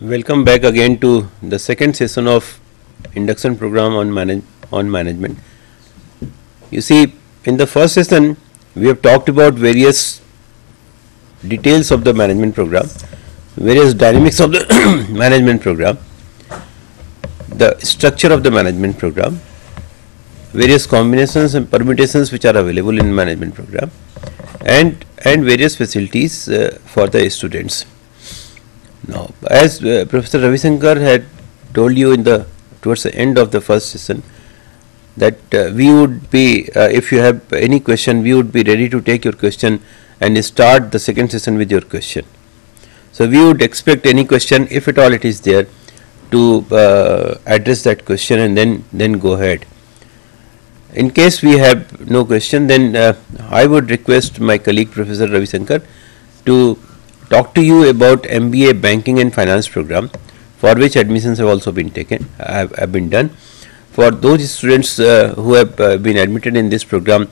Welcome back again to the second session of induction program on management. You see, in the first session we have talked about various details of the management program, various dynamics of the management program, the structure of the management program, various combinations and permutations which are available in management program, and various facilities for the students. Now, as Professor Ravi Shankar had told you towards the end of the first session, that we would be, if you have any question, we would be ready to take your question and start the second session with your question. So we would expect any question, if at all it is there, to address that question and then go ahead. In case we have no question, then I would request my colleague Professor Ravi Shankar to talk to you about MBA Banking and Finance program, for which admissions have also been taken, have been done. For those students who have been admitted in this program,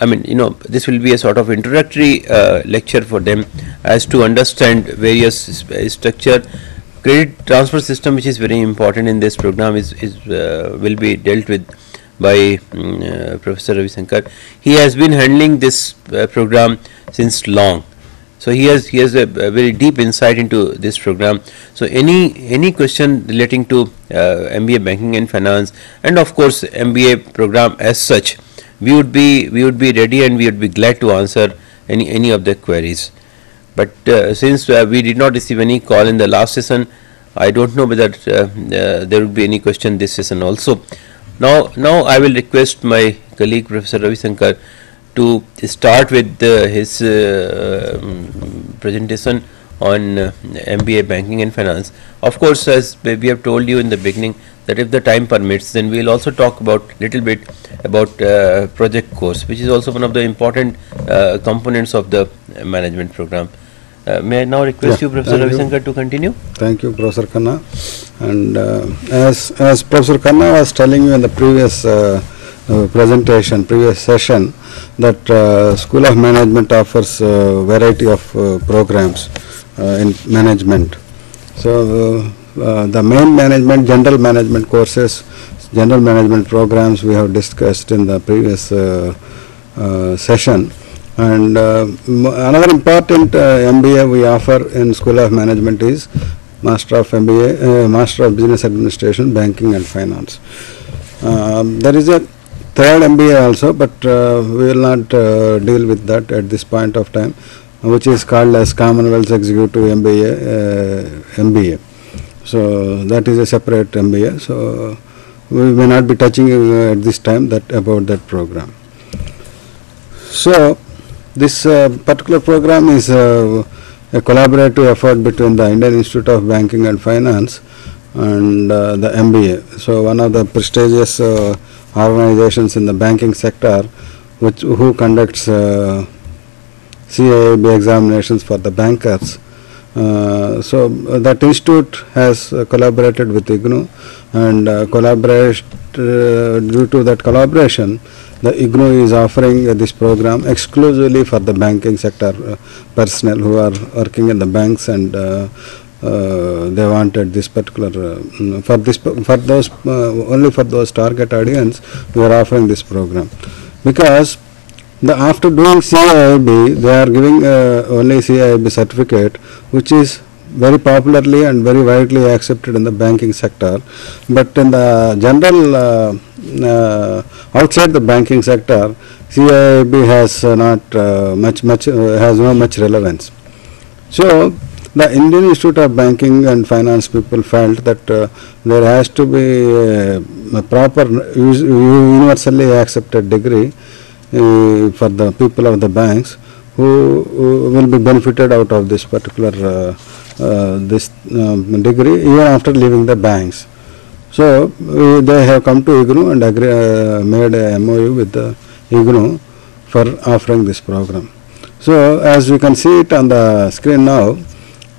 I mean, this will be a sort of introductory lecture for them as to understand various structure. Credit transfer system, which is very important in this program, will be dealt with by Professor Ravi Shankar. He has been handling this program since long. So he has a very deep insight into this program. So any question relating to MBA Banking and Finance, and of course MBA program as such, we would be ready and we would be glad to answer any of the queries. But since we did not receive any call in the last session, I don't know whether there would be any question this session also. Now I will request my colleague Professor Ravi Shankar to start with his presentation on MBA Banking and Finance. Of course, as we have told you in the beginning, that if the time permits, then we will also talk about little bit about project course, which is also one of the important components of the management program. May I now request you, Professor Ravi Shankar, to continue? Thank you, Professor Khanna. And as Professor Khanna was telling you in the previous previous session, that School of Management offers a variety of programs in management. So the main management, general management courses, general management programs we have discussed in the previous session. And another important MBA we offer in School of Management is Master of MBA, Master of Business Administration, Banking and Finance. There is a third MBA also, but we will not deal with that at this point of time, which is called as Commonwealth Executive MBA. So that is a separate MBA. So we may not be touching at this time about that program. So this particular program is a collaborative effort between the Indian Institute of Banking and Finance and the MBA. So one of the prestigious organizations in the banking sector who conducts CIAB examinations for the bankers. So that institute has collaborated with IGNOU, and due to that collaboration, the IGNOU is offering this program exclusively for the banking sector personnel who are working in the banks, and they wanted this particular only for those target audience we are offering this program, because after doing CIAB they are giving only CIAB certificate, which is very popularly and very widely accepted in the banking sector, but in the general outside the banking sector, CIAB has has no much relevance. So the Indian Institute of Banking and Finance people felt that there has to be a proper universally accepted degree for the people of the banks who will be benefited out of this particular degree even after leaving the banks. So they have come to IGNOU and made a MOU with the IGNOU for offering this program. So as you can see it on the screen now,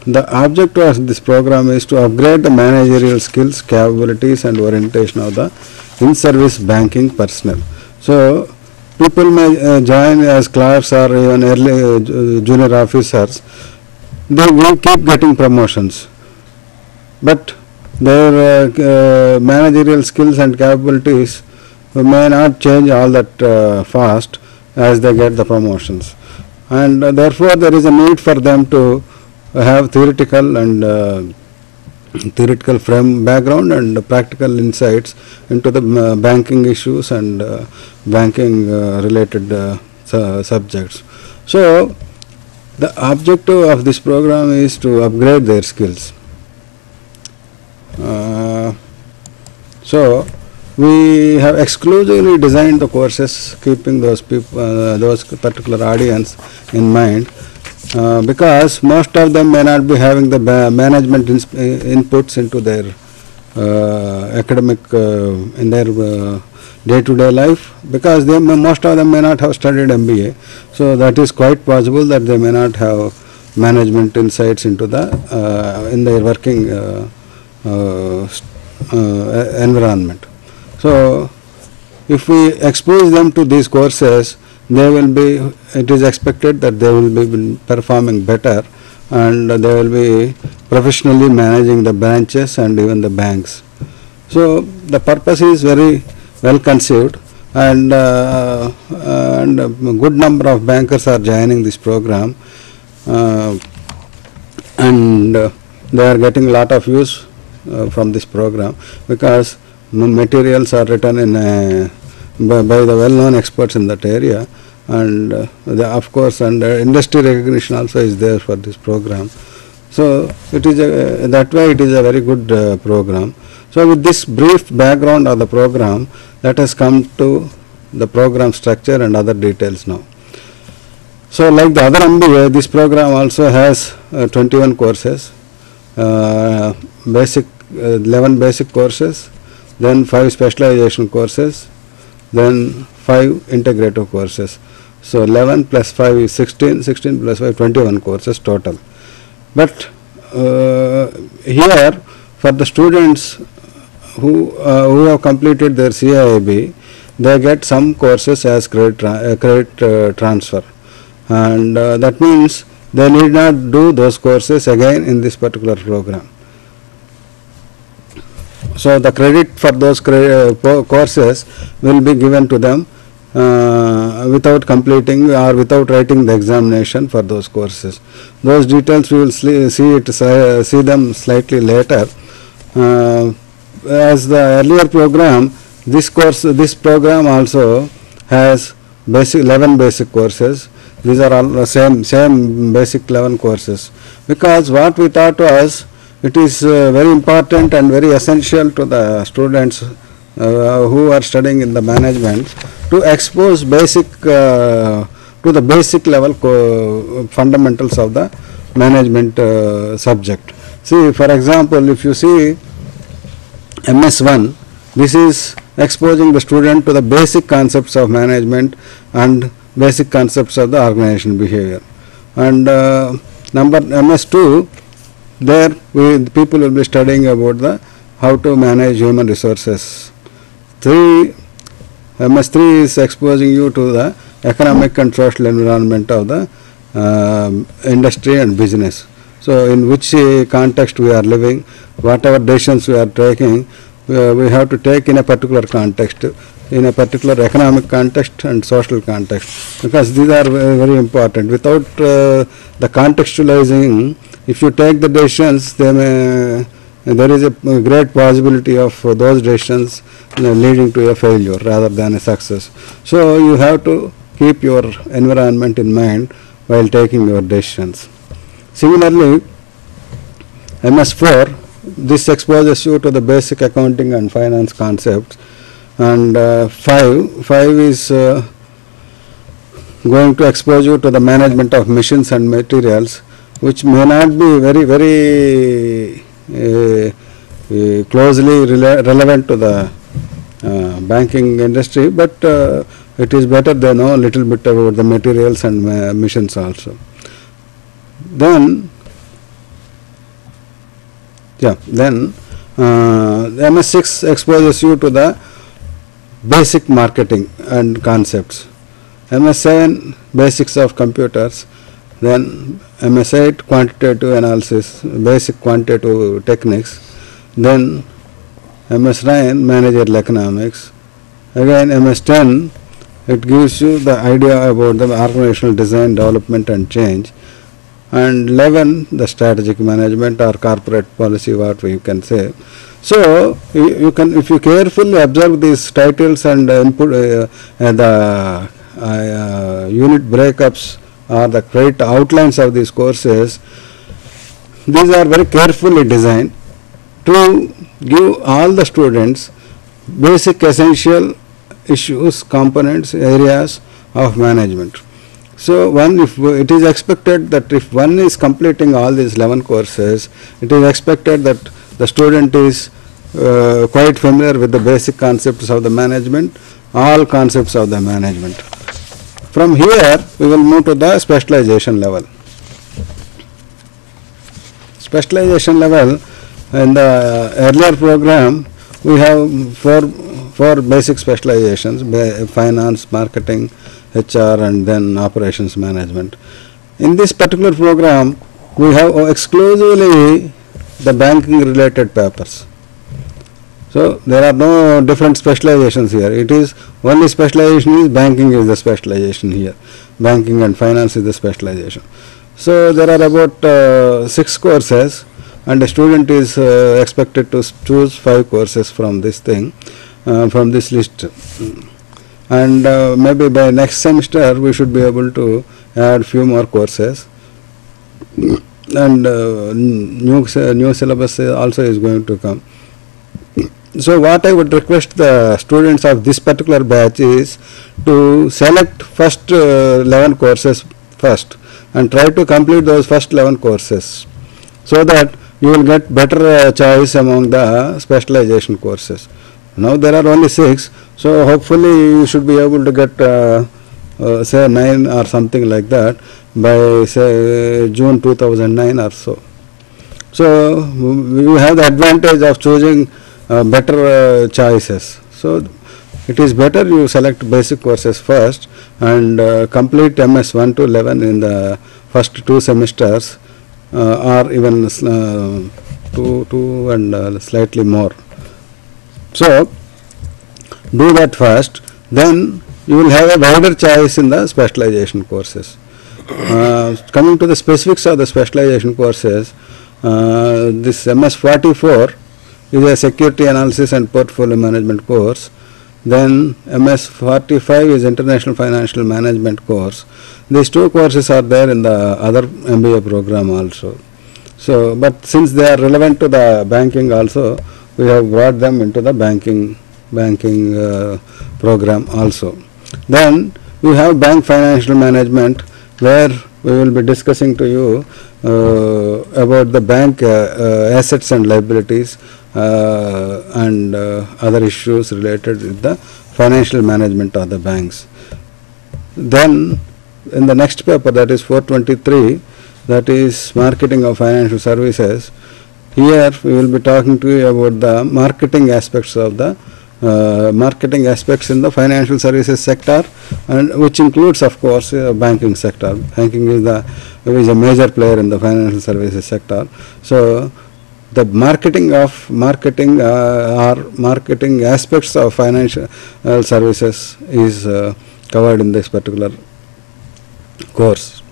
the objective of this program is to upgrade the managerial skills, capabilities and orientation of the in-service banking personnel. So people may join as clerks or even early junior officers. They will keep getting promotions. but their managerial skills and capabilities may not change all that fast as they get the promotions, and therefore there is a need for them to have theoretical and theoretical frame background and practical insights into the banking issues and banking related subjects. So the objective of this program is to upgrade their skills. So we have exclusively designed the courses keeping those people, those particular audience in mind, because most of them may not be having the management inputs into their academic in their day-to-day life, because most of them may not have studied MBA. So that is quite possible that they may not have management insights into the in their working environment. So if we expose them to these courses, they will be, it is expected that they will be performing better, and they will be professionally managing the branches and even the banks. So the purpose is very well conceived, and a good number of bankers are joining this program, and they are getting a lot of use from this program, because materials are written in by the well-known experts in that area, and of course, and industry recognition also is there for this program. So it is that way it is a very good program. So with this brief background of the program, let us come to the program structure and other details now. So like the other MBA, this program also has 21 courses, 11 basic courses, then 5 specialization courses, then 5 integrative courses. So 11 plus 5 is 16, 16 plus 5 21 courses total. But here for the students who have completed their CIIB, they get some courses as credit transfer, and that means they need not do those courses again in this particular program. So the credit for those courses will be given to them without completing or without writing the examination for those courses. Those details we will see them slightly later. As the earlier program, this program also has 11 basic courses. These are all the same basic 11 courses, because what we thought was it is very important and very essential to the students who are studying in the management to expose to the basic level fundamentals of the management subject. See, for example, if you see MS1, this is exposing the student to the basic concepts of management and basic concepts of the organization behavior. And MS2, there people will be studying about how to manage human resources. MS3 is exposing you to the economic and social environment of the industry and business. So in which context we are living, whatever decisions we are taking, we have to take in a particular context, in a particular economic context and social context, because these are very important. Without the contextualizing, if you take the decisions, there is a great possibility of those decisions leading to a failure rather than a success. So you have to keep your environment in mind while taking your decisions. Similarly, MS4, this exposes you to the basic accounting and finance concepts, and 5 is going to expose you to the management of machines and materials, which may not be very closely relevant to the banking industry, but it is better they know a little bit about the materials and machines also. Then MS6 exposes you to the basic marketing and concepts. MS7 basics of computers. Then MS8 quantitative analysis, basic quantitative techniques. Then MS9, managerial economics. Again MS10, it gives you the idea about the organizational design, development and change. And 11, the strategic management or corporate policy, what we can say. So you can, if you carefully observe these titles and input the unit breakups or the credit outlines of these courses, these are very carefully designed to give all the students basic essential issues, components, areas of management. So if it is expected that if one is completing all these 11 courses, it is expected that the student is quite familiar with the basic concepts of the management, all concepts of the management. From here we will move to the specialization level. Specialization level, in the earlier program we have four basic specializations: finance, marketing, HR and then operations management. In this particular program we have exclusively the banking related papers. So there are no different specializations here. It is only specialization is banking is the specialization here. Banking and finance is the specialization. So there are about 6 courses and the student is expected to choose 5 courses from this thing, from this list. And maybe by next semester we should be able to add few more courses, and new syllabus also is going to come. So what I would request the students of this particular batch is to select first 11 courses first and try to complete those first 11 courses, so that you will get better choice among the specialization courses. Now there are only 6, so hopefully you should be able to get say 9 or something like that by say June 2009 or so. So you have the advantage of choosing better choices. So it is better you select basic courses first and complete MS 1 to 11 in the first 2 semesters, or even 2 and slightly more. So do that first, then you will have a wider choice in the specialization courses. Coming to the specifics of the specialization courses, this MS 44 is a security analysis and portfolio management course. Then MS 45 is international financial management course. These 2 courses are there in the other MBA program also. So, but since they are relevant to the banking also, we have brought them into the banking program also. Then we have bank financial management, where we will be discussing to you about the bank assets and liabilities and other issues related with the financial management of the banks. Then in the next paper, that is 423, that is marketing of financial services. Here we will be talking to you about the marketing aspects of the marketing aspects in the financial services sector, and which includes of course banking sector. Banking is a major player in the financial services sector. So the marketing aspects of financial services is covered in this particular course.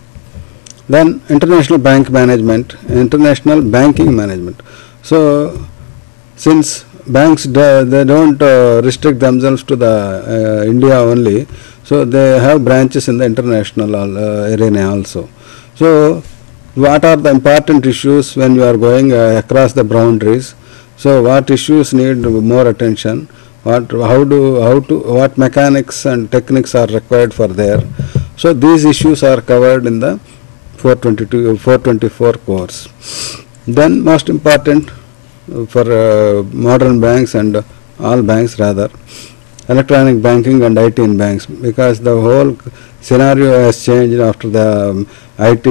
Then international bank management, international banking management. So since banks they don't restrict themselves to the India only, so they have branches in the international arena also. So what are the important issues when you are going across the boundaries? So what issues need more attention? What mechanics and techniques are required for there? So these issues are covered in the 424 course. Then most important for modern banks and all banks rather, electronic banking and IT in banks, because the whole scenario has changed after the IT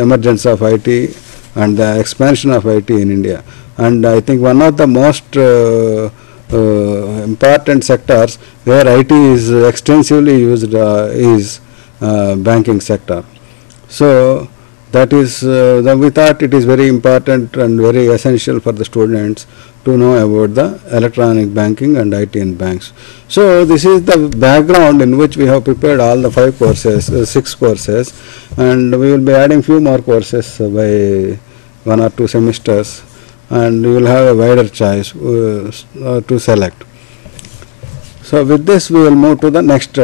emergence of IT and the expansion of IT in India. And I think one of the most important sectors where IT is extensively used is banking sector. So That is, we thought it is very important and very essential for the students to know about the electronic banking and IT in banks. So this is the background in which we have prepared all the 5 courses, 6 courses, and we will be adding few more courses by 1 or 2 semesters, and you will have a wider choice to select. So with this we will move to the next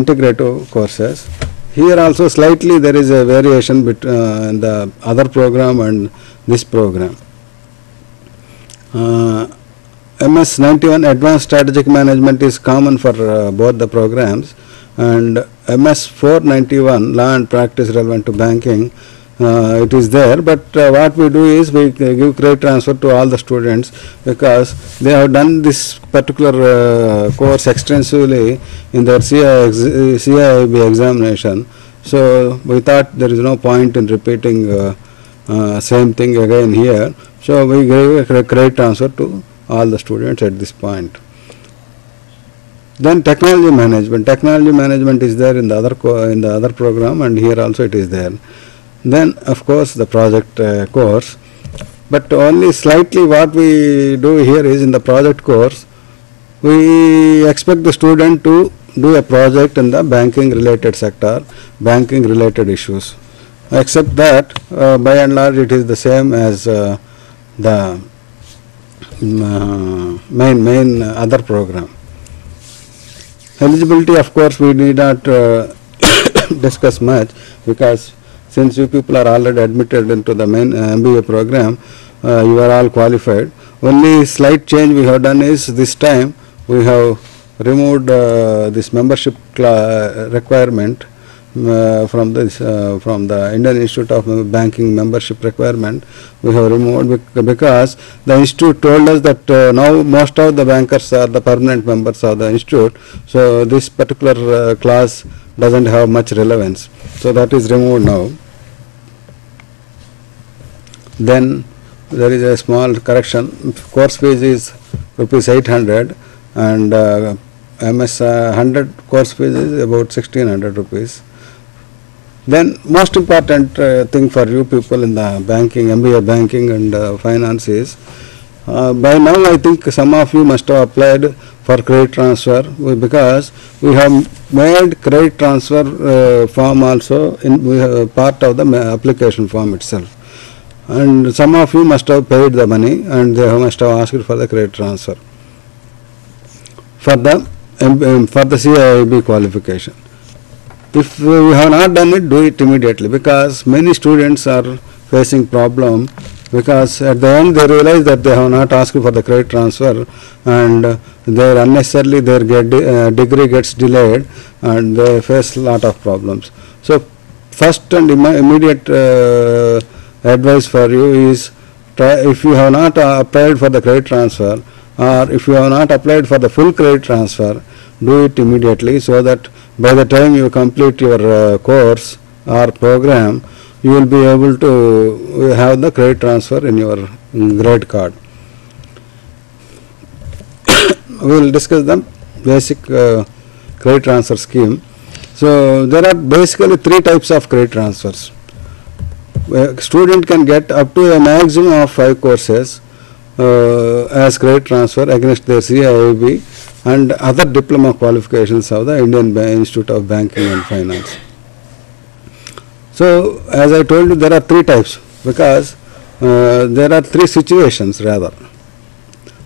integrative courses. Here also slightly there is a variation between the other program and this program. MS-91 Advanced Strategic Management is common for both the programs, and MS-491 Law and Practice Relevant to Banking, it is there, but what we do is we give credit transfer to all the students because they have done this particular course extensively in their CIIB examination. So we thought there is no point in repeating same thing again here. So we gave a credit transfer to all the students at this point. Then technology management. Technology management is there in the other program, and here also it is there. Then of course the project course, but only slightly what we do here is in the project course we expect the student to do a project in the banking related sector, banking related issues, except that by and large it is the same as the main other program. Eligibility, of course, we need not discuss much because since you people are already admitted into the main MBA program, you are all qualified. Only slight change we have done is this time we have removed this membership requirement from the Indian Institute of Banking membership requirement. We have removed because the institute told us that now most of the bankers are the permanent members of the institute, so this particular class doesn't have much relevance. So that is removed now. Then there is a small correction. Course fees is rupees 800 and MS 100 course fees is about 1600 rupees. Then most important thing for you people in the banking, MBA banking and finance is, by now I think some of you must have applied for credit transfer because we have made credit transfer form also in part of the application form itself. And some of you must have paid the money and they must have asked for the credit transfer for the CIIB qualification. If we have not done it, do it immediately because many students are facing problem because at the end they realize that they have not asked for the credit transfer and unnecessarily their degree gets delayed and they face a lot of problems. So first and immediate advice for you is if you have not applied for the credit transfer or if you have not applied for the full credit transfer, do it immediately so that by the time you complete your course or program, you will be able to have the credit transfer in your grade card. We will discuss the basic credit transfer scheme. So there are basically 3 types of credit transfers. A student can get up to a maximum of 5 courses as credit transfer against their CIIB and other diploma qualifications of the Indian Institute of Banking and Finance. So as I told you, there are 3 types because there are 3 situations rather.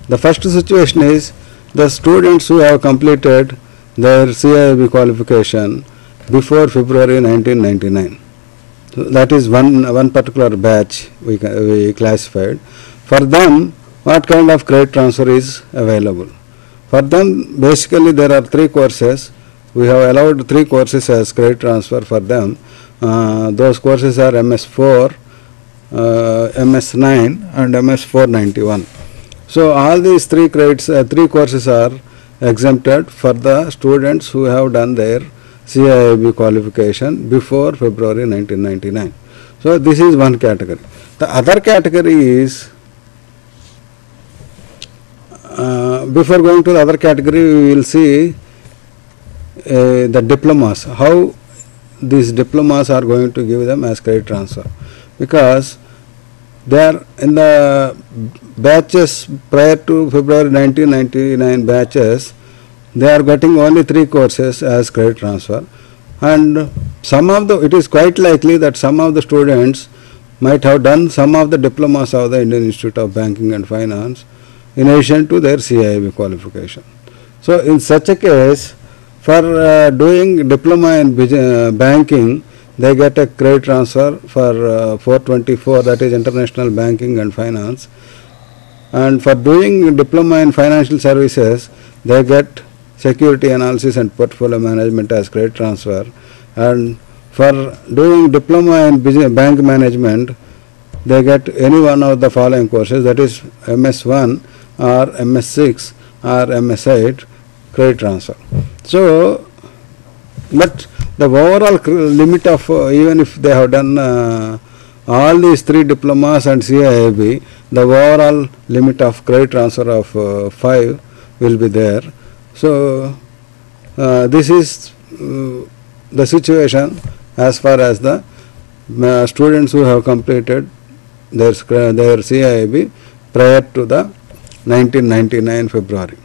The first situation is the students who have completed their CIIB qualification before February 1999. So that is one particular batch we classified. For them, what kind of credit transfer is available? For them, basically there are 3 courses. We have allowed 3 courses as credit transfer for them. Those courses are MS4, MS9 and MS491. So all these 3 courses are exempted for the students who have done their CIIB qualification before February 1999. So this is one category. The other category is, before going to the other category, we will see the diplomas, how these diplomas are going to give them as credit transfer, because they are in the batches prior to February 1999 batches, they are getting only 3 courses as credit transfer, and it is quite likely that some of the students might have done some of the diplomas of the Indian Institute of Banking and Finance in addition to their CIIB qualification. So in such a case, for doing diploma in banking, they get a credit transfer for 424, that is International Banking and Finance, and for doing diploma in financial services, they get security analysis and portfolio management as credit transfer, and for doing diploma in bank management, they get any one of the following courses, that is MS1 or MS6 or MS8 credit transfer. So, but the overall limit of even if they have done all these 3 diplomas and CIIB, the overall limit of credit transfer of 5 will be there. So, this is the situation as far as the students who have completed their CIIB prior to the 1999 February.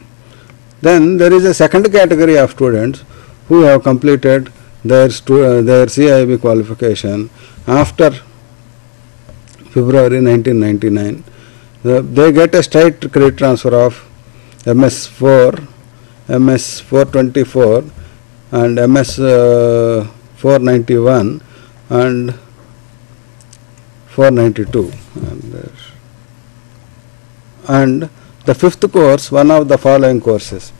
Then there is a second category of students who have completed their CIIB qualification after February 1999. They get a straight credit transfer of MS4, MS424 and MS491 and 492. And the 5th course, one of the following courses: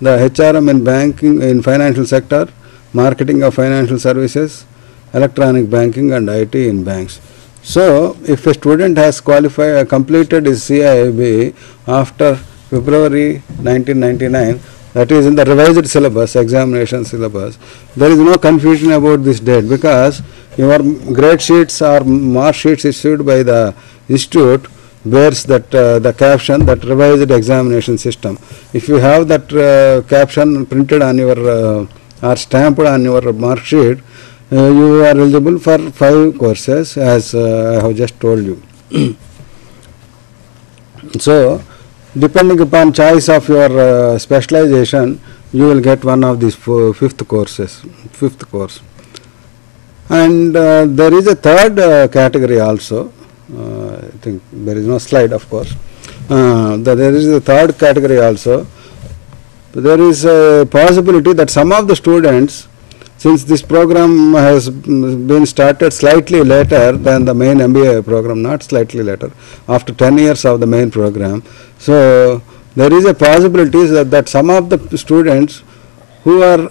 the HRM in banking, in financial sector, marketing of financial services, electronic banking and IT in banks. So, if a student has completed his CIIB after February 1999, that is in the revised syllabus, examination syllabus, there is no confusion about this date, because your grade sheets or mark sheets issued by the institute bears that the caption, that revised examination system. If you have that caption printed on your or stamped on your mark sheet, you are eligible for 5 courses, as I have just told you. So, depending upon choice of your specialization, you will get one of these 5th course. And there is a third category also. I think there is no slide, of course. There is a third category also. There is a possibility that some of the students, since this program has been started slightly later than the main MBA program, not slightly later, after 10 years of the main program, so there is a possibility that some of the students who are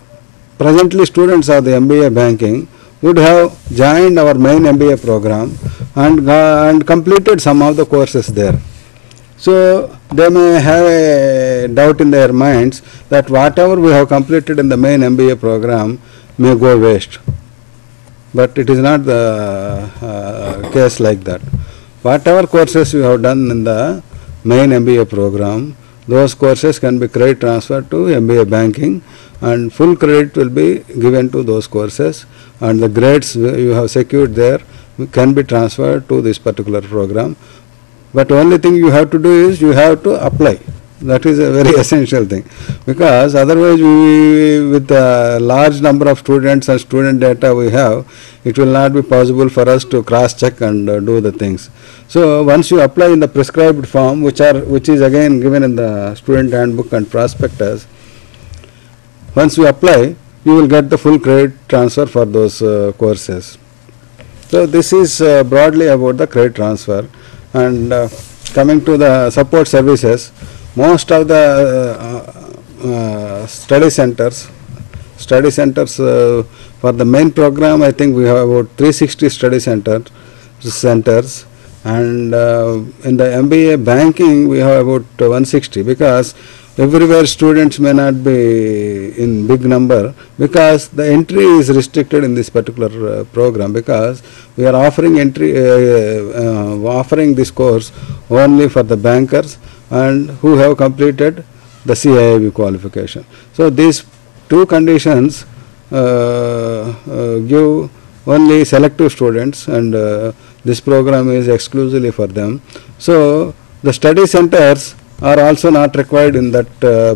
presently students of the MBA banking would have joined our main MBA program and completed some of the courses there. So they may have a doubt in their minds that whatever we have completed in the main MBA program may go waste. But it is not the case like that. Whatever courses you have done in the main MBA program, those courses can be credit transferred to MBA banking, and full credit will be given to those courses, and the grades you have secured there can be transferred to this particular program. But only thing you have to do is you have to apply. That is a very essential thing, because otherwise with the large number of students and student data we have, it will not be possible for us to cross check and do the things. So once you apply in the prescribed form, which is again given in the student handbook and prospectus, once you apply, you will get the full credit transfer for those courses. So this is broadly about the credit transfer. And coming to the support services, most of the study centers for the main program, I think we have about 360 study centers, and in the MBA banking we have about 160, because everywhere students may not be in big number, because the entry is restricted in this particular program, because we are offering this course only for the bankers and who have completed the CIIB qualification. So these 2 conditions give only selective students, and this program is exclusively for them. So the study centers are also not required in that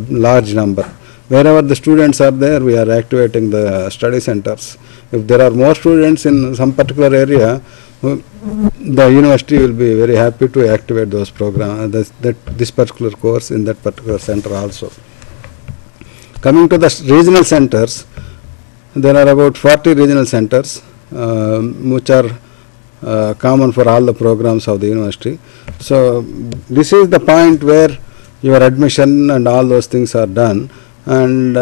large number. Wherever the students are there, we are activating the study centers. If there are more students in some particular area, the university will be very happy to activate those programs, this particular course in that particular center also. Coming to the regional centers, there are about 40 regional centers which are common for all the programs of the university. So this is the point where your admission and all those things are done, and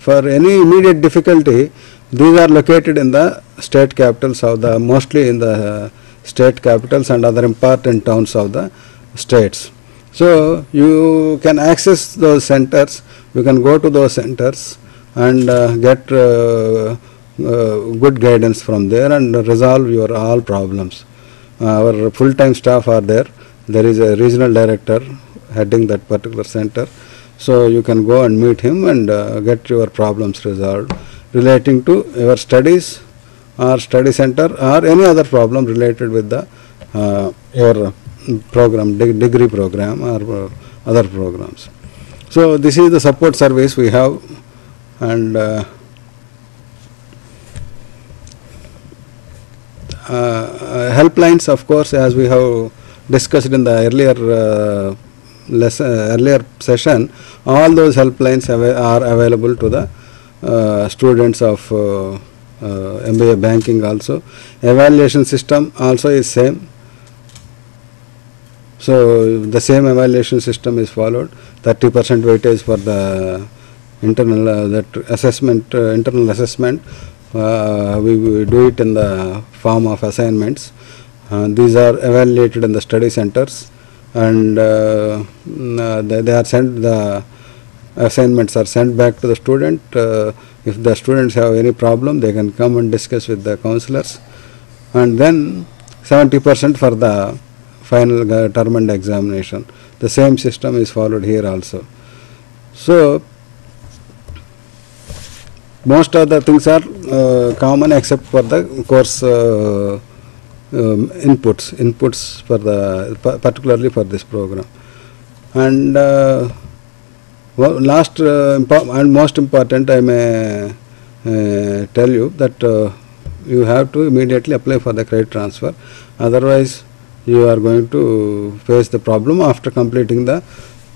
for any immediate difficulty, these are located in the state capitals of the, mostly in the state capitals and other important towns of the states. So you can access those centers, you can go to those centers and get good guidance from there and resolve your all problems. Our full-time staff are there. There is a regional director heading that particular center. So you can go and meet him and get your problems resolved relating to your studies or study center or any other problem related with the your program, degree program or other programs. So this is the support service we have, and helplines, of course, as we have discussed in the earlier earlier session, all those helplines are available to the students of MBA banking also. Evaluation system also is same. So the same evaluation system is followed. 30% weightage for the internal that assessment, internal assessment. We do it in the form of assignments. These are evaluated in the study centers, and they are sent, the assignments are sent back to the student. If the students have any problem, they can come and discuss with the counselors, and then 70% for the final term and examination. The same system is followed here also. So most of the things are common except for the course inputs for the particularly for this program. And last and most important, I may tell you that you have to immediately apply for the credit transfer. Otherwise, you are going to face the problem after completing the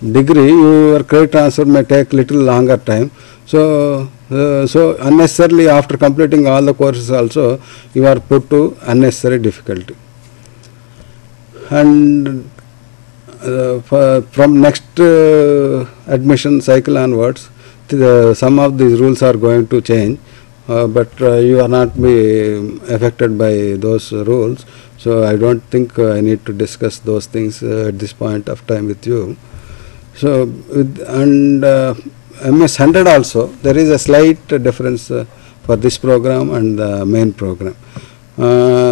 degree. Your credit transfer may take little longer time. So unnecessarily after completing all the courses also, you are put to unnecessary difficulty. And from next admission cycle onwards, some of these rules are going to change, but you are not be affected by those rules. So I don't think I need to discuss those things at this point of time with you. So and MS 100 also, there is a slight difference for this program and the main program.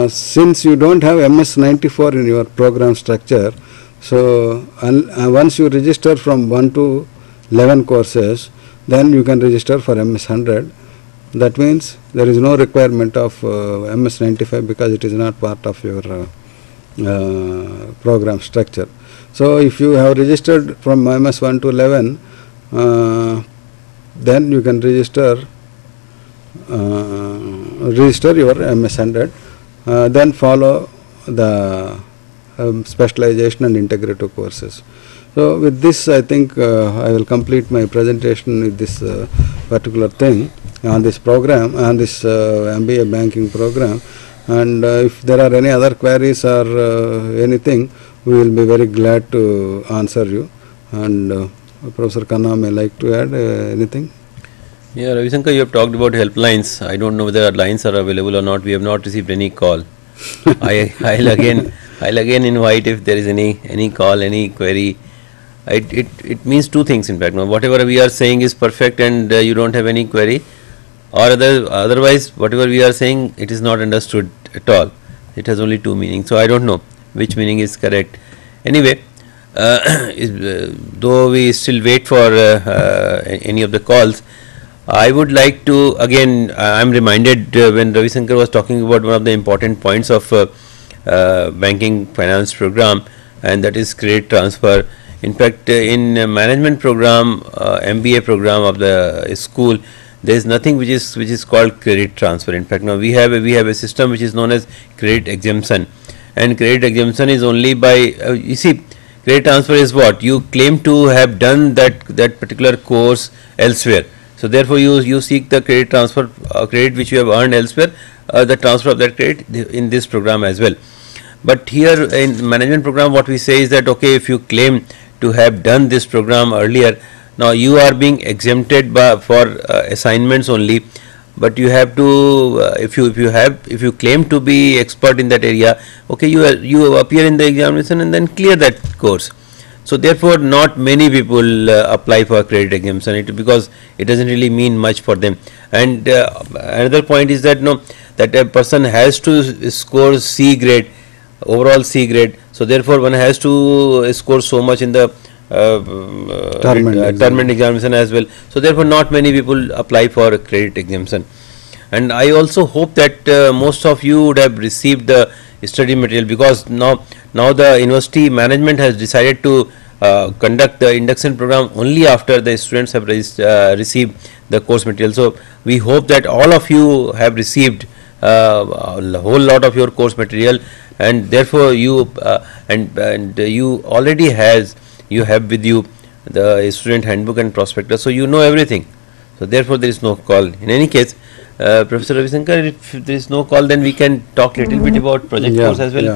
Since you don't have MS 94 in your program structure, so once you register from 1 to 11 courses, then you can register for MS 100. That means there is no requirement of MS 95 because it is not part of your program structure. So if you have registered from MS 1 to 11, then you can register your MS 100, then follow the specialization and integrative courses. So with this, I think I will complete my presentation with this particular thing on this program, on this MBA banking program. And if there are any other queries or anything, we will be very glad to answer you. And Professor Khanna may like to add anything. Yeah, Ravi Shankar, you have talked about helplines. I don't know whether our lines are available or not. We have not received any call. I'll again invite if there is any call, any query. It means two things in fact. Now, whatever we are saying is perfect and you don't have any query, or otherwise whatever we are saying, it is not understood at all. It has only two meanings. So I don't know which meaning is correct. Anyway, though we still wait for any of the calls, I would like to again. I'm reminded when Ravi Shankar was talking about one of the important points of banking finance program, and that is credit transfer. In fact, in management program, MBA program of the school, there is nothing which is called credit transfer. In fact, now we have a system which is known as credit exemption, and credit exemption is only by you see, credit transfer is what you claim to have done that particular course elsewhere. So therefore, you seek the credit transfer credit which you have earned elsewhere, the transfer of that credit in this program as well. But here in management program, what we say is that okay, if you claim to have done this program earlier, now you are being exempted for assignments only. But you have to if you claim to be expert in that area, okay, you appear in the examination and then clear that course. So therefore, not many people apply for credit exemption because it doesn't really mean much for them. And another point is that that a person has to score C grade, overall C grade. So therefore, one has to score so much in the term and examination as well. So therefore, not many people apply for credit exemption. And I also hope that most of you would have received the study material, because now the university management has decided to conduct the induction program only after the students have received the course material. So we hope that all of you have received a whole lot of your course material, and therefore you and you already have with you the student handbook and prospectus, so you know everything. So therefore, there is no call. In any case, Professor Ravi Shankar, if there is no call, then we can talk little bit about project course as well,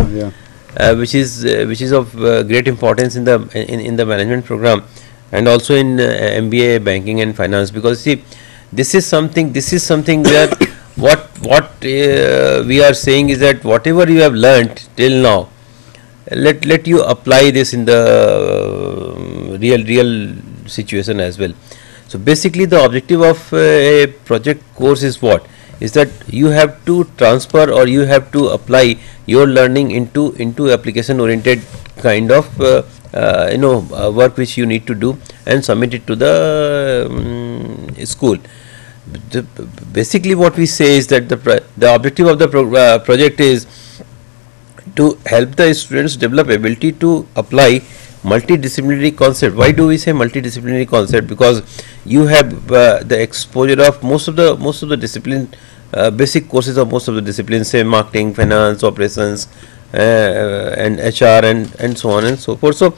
which is of great importance in the management program, and also in MBA banking and finance. Because see, this is something where what we are saying is that whatever you have learnt till now, let you apply this in the real situation as well. So basically, the objective of a project course is what? Is that you have to transfer, or you have to apply your learning into application oriented kind of work which you need to do and submit it to the school. Basically, what we say is that the objective of the project is to help the students develop ability to apply multidisciplinary concept. Why do we say multidisciplinary concept? Because you have the exposure of most of the discipline, basic courses of most of the disciplines, say marketing, finance, operations, and HR, and so on and so forth. So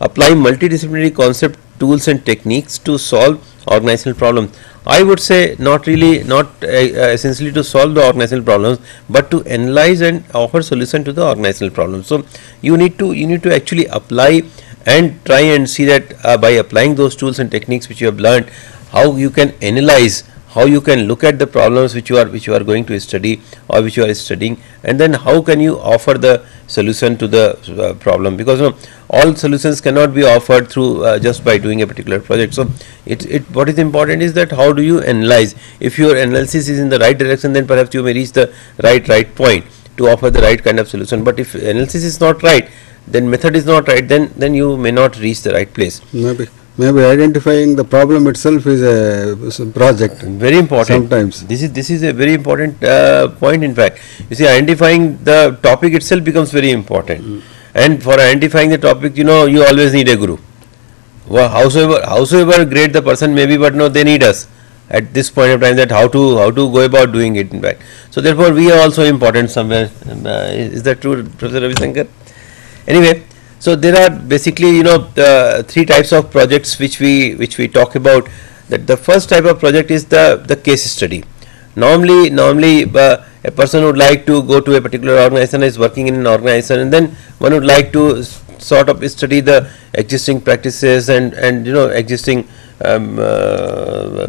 apply multidisciplinary concept, tools and techniques to solve organizational problems. I would say not essentially to solve the organizational problems, but to analyze and offer solution to the organizational problems. So you need to actually apply and try and see that by applying those tools and techniques which you have learned, how you can analyze, how you can look at the problems which you are going to study or which you are studying, and then how can you offer the solution to the problem. Because all solutions cannot be offered through just by doing a particular project. So what is important is that how do you analyze. If your analysis is in the right direction, then perhaps you may reach the right point to offer the right kind of solution. But if analysis is not right, then method is not right, then you may not reach the right place. Maybe identifying the problem itself is a project. Very important. Sometimes this is a very important point. In fact, you see, identifying the topic itself becomes very important. And for identifying the topic, you always need a guru. Well, howsoever great the person may be, but no, they need us at this point of time, that how to go about doing it. In fact, so therefore we are also important somewhere. Is that true, Professor Ravi Shankar? Anyway, so there are basically three types of projects which we talk about. That the first type of project is the case study. Normally a person would like to go to a particular organization, is working in an organization, and then one would like to sort of study the existing practices and existing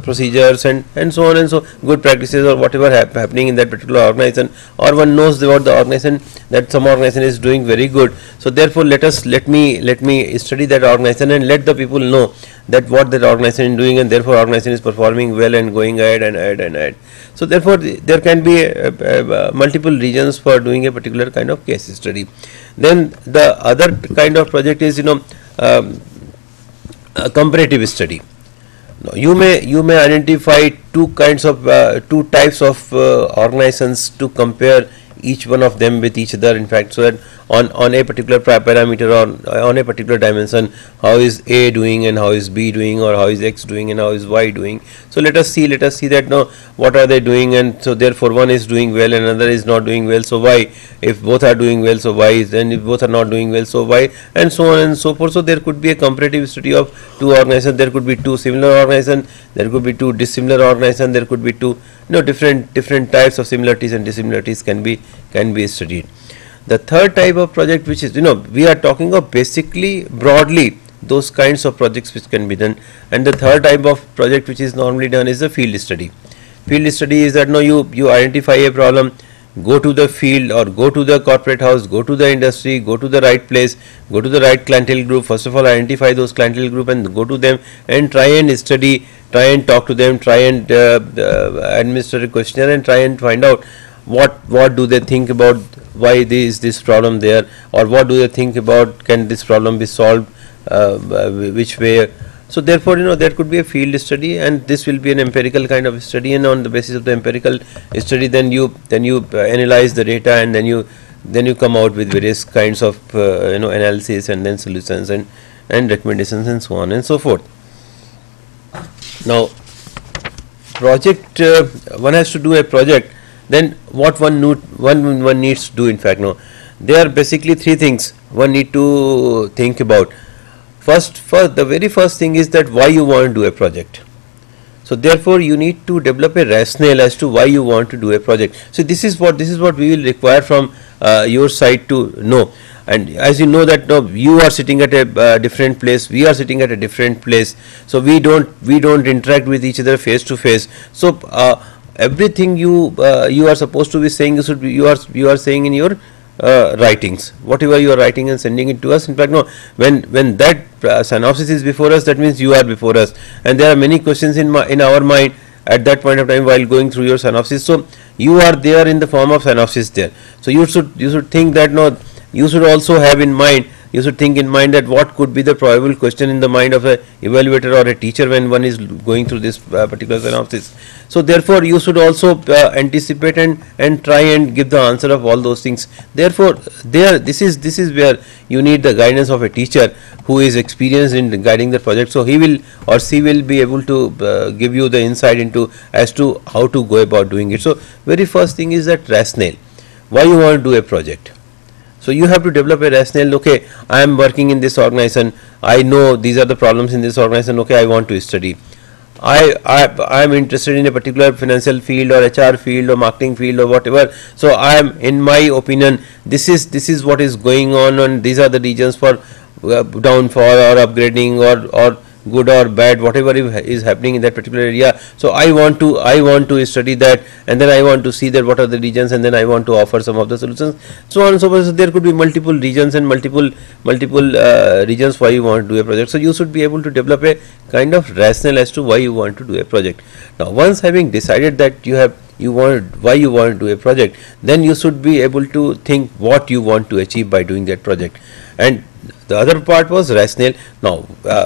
procedures and so on and so good practices, or whatever happening in that particular organization, or one knows about the organization, that some organization is doing very good. So therefore, let me study that organization and let the people know that what that organization is doing, and therefore organization is performing well and going ahead and ahead. So therefore, there can be multiple reasons for doing a particular kind of case study. Then the other kind of project is a comparative study. No, you may identify two types of organizations to compare each one of them with each other. In fact, so that on a particular parameter or on a particular dimension, how is A doing and how is B doing, or how is X doing and how is Y doing. So let us see that now what are they doing, and so therefore one is doing well and another is not doing well. So why? If both are doing well, so why is, then if both are not doing well, so why, and so on and so forth. So there could be a comparative study of two organizations. There could be two similar organizations. There could be two dissimilar organizations. There could be two different types of similarities and dissimilarities can be studied. The third type of project, which is, we are talking of basically broadly those kinds of projects which can be done, and the third type of project which is normally done is the field study. Field study is that you identify a problem, go to the field or go to the corporate house, go to the industry, go to the right place, go to the right clientele group. First of all, identify those clientele group and go to them and try and study, try and talk to them, try and administer a questionnaire and try and find out what do they think about why is this problem there, or what do they think about can this problem be solved, which way. So therefore, there could be a field study, and this will be an empirical kind of study, and on the basis of the empirical study, then you analyze the data, and then you come out with various kinds of analysis, and then solutions and recommendations and so on and so forth. Now, project, one has to do a project. Then what one needs to do, in fact, there are basically three things one need to think about. First, the very first thing is that why you want to do a project. So therefore, you need to develop a rationale as to why you want to do a project. So this is what we will require from your side to know. And as you know that you are sitting at a different place, we are sitting at a different place. So we don't interact with each other face to face. So everything you are supposed to be saying, you are saying in your writings, whatever you are writing and sending it to us. In fact, when that synopsis is before us, that means you are before us, and there are many questions in our mind at that point of time while going through your synopsis. So you are there in the form of synopsis there. So you should think that you should also have in mind. You should think in mind that what could be the probable question in the mind of a evaluator or a teacher when one is going through this particular synopsis. So therefore, you should also anticipate and try and give the answer of all those things. Therefore, this is where you need the guidance of a teacher who is experienced in guiding the project. So he will or she will be able to give you the insight into as to how to go about doing it. So very first thing is that rationale. Why you want to do a project? So you have to develop a rationale. Okay, I am working in this organization. I know these are the problems in this organization. Okay, I want to study. I am interested in a particular financial field or HR field or marketing field or whatever. So I am, in my opinion, this is what is going on, and these are the regions for downfall or upgrading or good or bad, whatever is happening in that particular area. So I want to study that, and then I want to see that what are the regions, and then I want to offer some of the solutions, so on and so forth. So there could be multiple regions and multiple regions why you want to do a project. So you should be able to develop a kind of rationale as to why you want to do a project. Now, once having decided that why you want to do a project, then you should be able to think what you want to achieve by doing that project. And the other part was rationale. Now,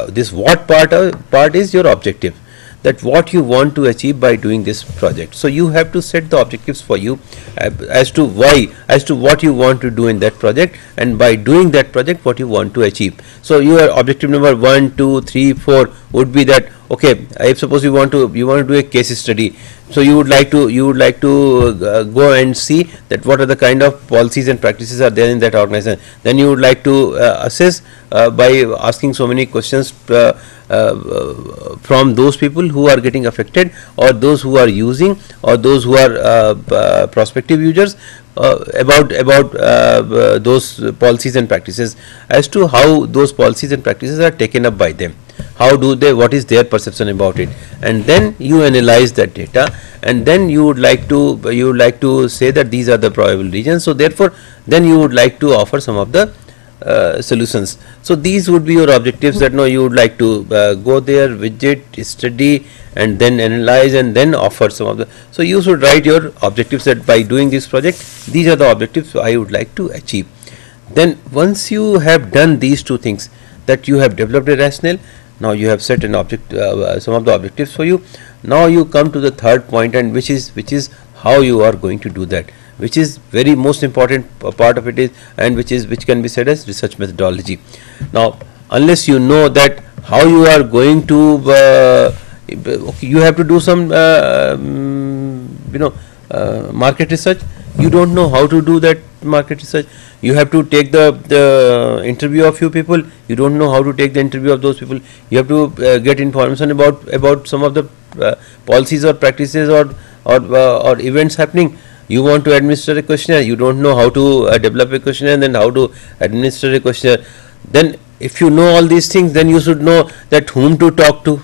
this what part is your objective, that what you want to achieve by doing this project. So you have to set the objectives for you as to what you want to do in that project, and by doing that project what you want to achieve. So your objective number 1, 2, 3, 4 would be that, okay, if suppose you want to do a case study. So you would like to go and see that what are the kind of policies and practices are there in that organization. Then you would like to assess by asking so many questions from those people who are getting affected, or those who are using, or those who are prospective users, about those policies and practices, as to how those policies and practices are taken up by them. What is their perception about it, and then you analyze that data, and then you would like to say that these are the probable regions. So therefore, then you would like to offer some of the solutions. So these would be your objectives, that you would like to go there, visit, study, and then analyze, and then offer some of the. So you should write your objectives, that by doing this project, these are the objectives I would like to achieve. Then once you have done these two things, that you have developed a rationale, Now you have set an object, some of the objectives for you. Now you come to the third point, and which is how you are going to do that, which is very most important part of it is, and which can be said as research methodology. Now, unless you know that how you are going to, you have to do some market research. You don't know how to do that market research. You have to take the interview of few people. You don't know how to take the interview of those people. You have to get information about some of the policies or practices or events happening. You want to administer a questionnaire. You don't know how to develop a questionnaire and then how to administer a questionnaire. Then if you know all these things, then you should know that whom to talk to,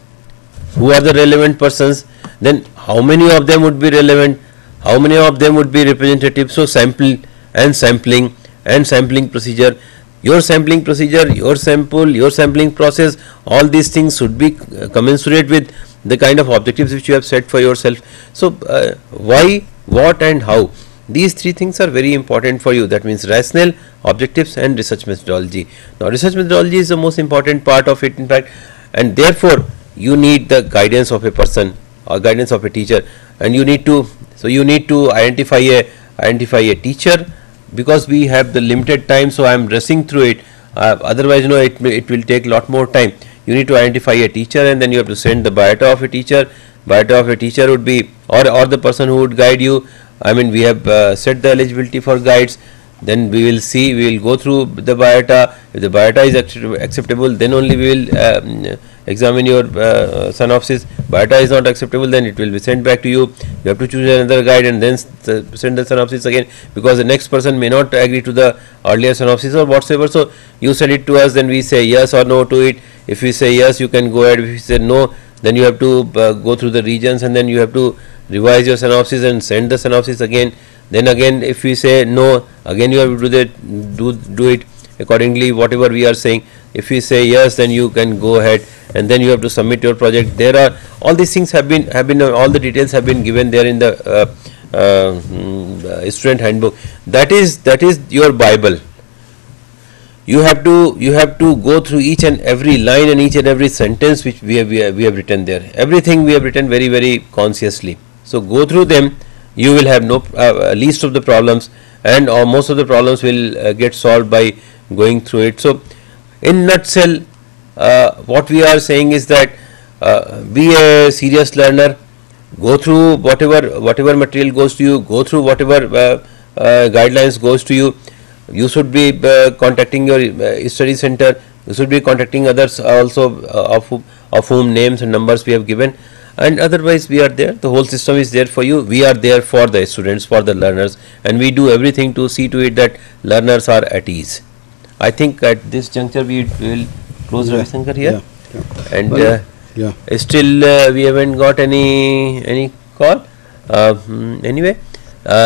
who are the relevant persons, then how many of them would be relevant, how many of them would be representative. So sample and sampling procedure, your sampling procedure, your sample, your sampling process, all these things should be commensurate with the kind of objectives which you have set for yourself. So why, what and how, these three things are very important for you. That means rationale, objectives and research methodology. Now research methodology is the most important part of it in fact, and therefore you need the guidance of a person or guidance of a teacher, and you need to, so you need to identify a teacher, because we have the limited time, so I am rushing through it, otherwise it will take a lot more time. You need to identify a teacher, and then you have to send the biodata of a teacher. Biodata of a teacher would be, or the person who would guide you. I mean, we have set the eligibility for guides. Then we will see, we will go through the biodata. If the biodata is acceptable, then only we will examine your synopsis. Biodata is not acceptable, then it will be sent back to you. You have to choose another guide and then send the synopsis again, because the next person may not agree to the earlier synopsis or whatsoever. So you send it to us, then we say yes or no to it. If we say yes, you can go ahead. If you say no, then you have to go through the regions, and then you have to revise your synopsis and send the synopsis again. Then again, if we say no, again you have to do it accordingly, whatever we are saying. If we say yes, then you can go ahead, and then you have to submit your project. There are all these things have been all the details have been given there in the student handbook. That is your Bible. You have to go through each and every line and each and every sentence which we have written there. Everything we have written very, very consciously. So go through them. You will have no least of the problems, and most of the problems will get solved by going through it. So in nutshell, what we are saying is that be a serious learner. Go through whatever material goes to you. Go through whatever guidelines goes to you. You should be contacting your study center. You should be contacting others also, of whom names and numbers we have given. And otherwise we are there. The whole system is there for you. We are there for the students, for the learners, and we do everything to see to it that learners are at ease. I think at this juncture we will close Ravi Shankar here. And still we haven't got any call. Anyway,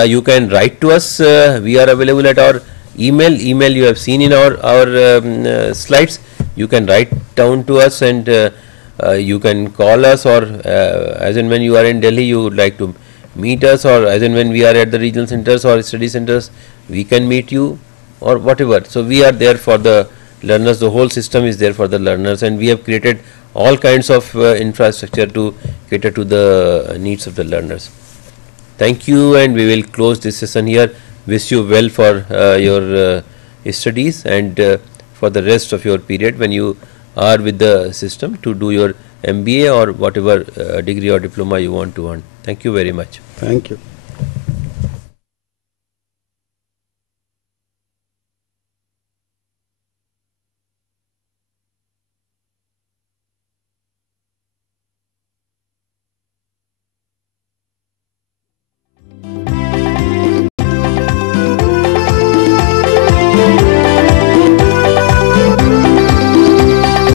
you can write to us. We are available at our email you have seen in our slides. You can write down to us, and you can call us, or as and when you are in Delhi you would like to meet us, or as and when we are at the regional centers or study centers, we can meet you, or whatever. So we are there for the learners. The whole system is there for the learners, and we have created all kinds of infrastructure to cater to the needs of the learners. Thank you, and we will close this session here. Wish you well for your studies, and for the rest of your period when you are with the system to do your MBA or whatever degree or diploma you want to earn. Thank you very much. Thank you.